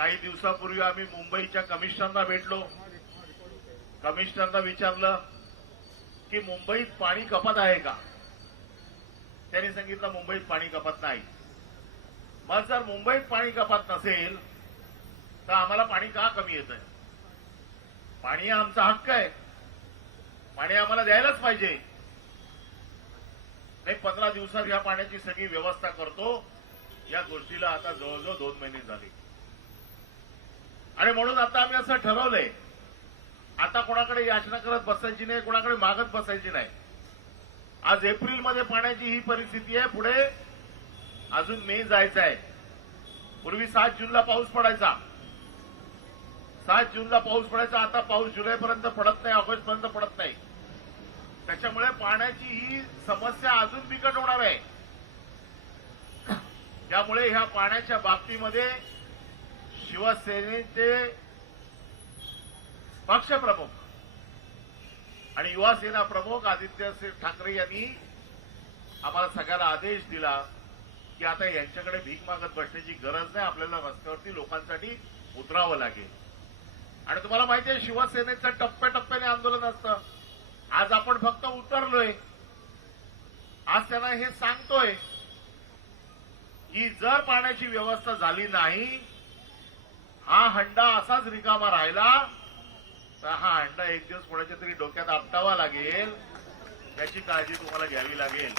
काही दिवसापूर्वी आम्ही मुंबईच्या कमिशनरना भेटलो. कमिशनरना विचारलं की मुंबईत पाणी कपात आहे का. त्यांनी सांगितलं मुंबईत पाणी कपात नाही. मग जर मुंबईत पाणी कपात नसेल तर आम्हाला पाणी का कमी येतंय. पाणी हा आमचा हक्क आहे. पाणी आम्हाला द्यायलाच पाहिजे. नाही 15 दिवसात या पाण्याची सगळी व्यवस्था करतो. या गोष्टीला आता जवळजवळ 2 महिने झाले आणि म्हणून आता आम्ही असं ठरवलंय, आता कोणाकडे याचना करत बसायची नाही, कोणाकडे मागत बसायची नाही. आज एप्रिलमध्ये पाण्याची ही परिस्थिती आहे. पुढे अजून मे जायचं आहे. पूर्वी 7 जूनला पाऊस पडायचा. 7 जूनला पाऊस पडायचा. आता पाऊस जुलैपर्यंत पडत नाही, ऑगस्टपर्यंत पडत नाही. त्याच्यामुळे पाण्याची ही समस्या अजून बिकट होणार आहे. त्यामुळे ह्या पाण्याच्या बाबतीमध्ये शिवसेनेचे पक्षप्रमुख आणि युवा सेना प्रमुख आदित्य ठाकरे यांनी आम्हाला सगळ्याला आदेश दिला की आता यांच्याकडे भीक मागत बसण्याची गरज नाही. आपल्याला रस्त्यावरती लोकांसाठी उतरावं लागेल. आणि तुम्हाला माहिती आहे शिवसेनेचं टप्प्याटप्प्याने आंदोलन असतं. आज आपण फक्त उतरलोय. आज त्यांना हे सांगतोय की जर पाण्याची व्यवस्था झाली नाही, हा हंडा असाच रिकामा राहिला तर हा हंडा एक दिवस कोणाच्या तरी डोक्यात आपटावा लागेल. याची काळजी तुम्हाला घ्यावी लागेल.